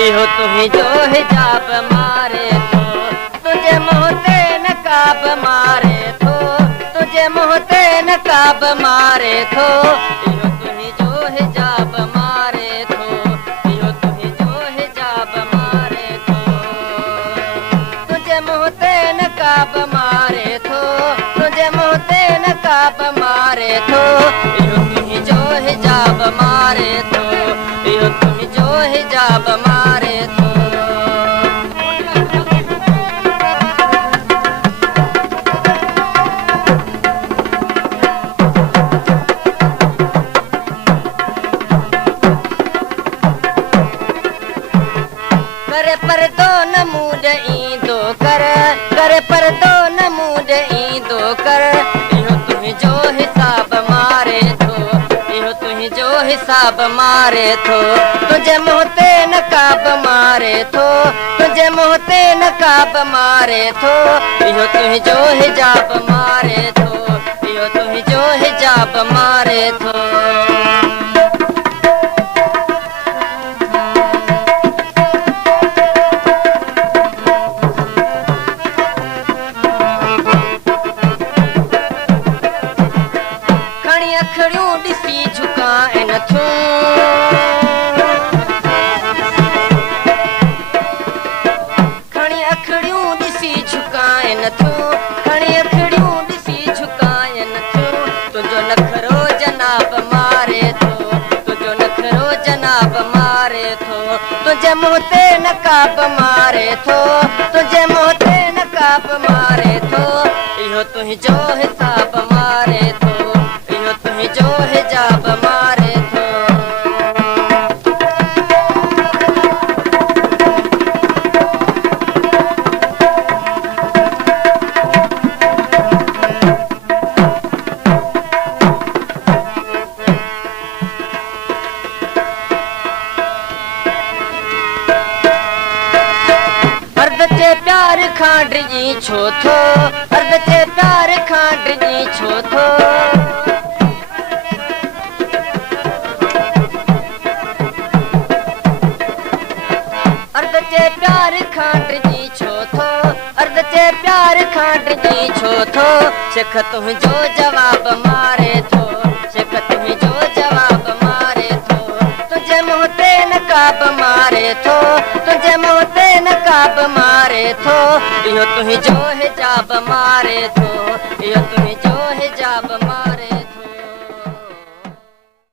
इहो तुंहिंजो हिजाब मारे थो, तुंहिंजे मुंहं ते नकाब मारे थो, तुंहिंजे मुंहं ते नकाब मारे थो। इहो तुंहिंजो हिजाब मारे थो, इहो तुंहिंजो हिजाब मारे थो, तुंहिंजे मुंहं ते नकाब मारे थो, तुंहिंजे मुंहं ते नकाब मारे थो। इहो तुंहिंजो हिजाब मारे थो, इहो तुंहिंजो हिजाब मारे थो। करे परदो न मूड ईंदो कर, करे परदो न मूड ईंदो कर। इहो तुंहिंजो हिसाब मारे थो, इहो तुंहिंजो हिसाब मारे थो, तुंहिंजे मुंहं ते नकाब मारे थो, तुंहिंजे मुंहं ते नकाब मारे थो। इहो तुंहिंजो हिजाब मारे थो, इहो तुंहिंजो हिजाब मारे थो। अखड़ियूं ॾिसी झुकाइनि थियूं, खणी अखड़ियूं ॾिसी झुकाइनि थियूं, खणी अखड़ियूं ॾिसी झुकाइनि थियूं। तुंहिंजो नखरो जनाब मारे थो, तुंहिंजो नखरो जनाब मारे थो, तुंहिंजे मुंहं ते नकाब मारे थो, तुंहिंजे मुंहं ते नकाब मारे थो। इहो तुंहिंजो हिसाब मारे थो, इहो तुंहिंजो हिजाब मारे थो। अर्द जे प्यार खां डिॼी छो थो, अर्द जे प्यार खां डिॼी छो थो। अर्द जे प्यार खां डिॼी छो थो, अर्द जे प्यार खां डिॼी छो थो। शेख तुंहिंजो जवाब मारे थो, शेख तुंहिंजो जवाब मारे थो, तुंहिंजे मुंहं ते नकाब मारे थो, तुंहिंजे मुंहं ते नकाब मारे थो। इहो तुंहिंजो हिजाब मारे थो, इहो तुंहिंजो हिजाब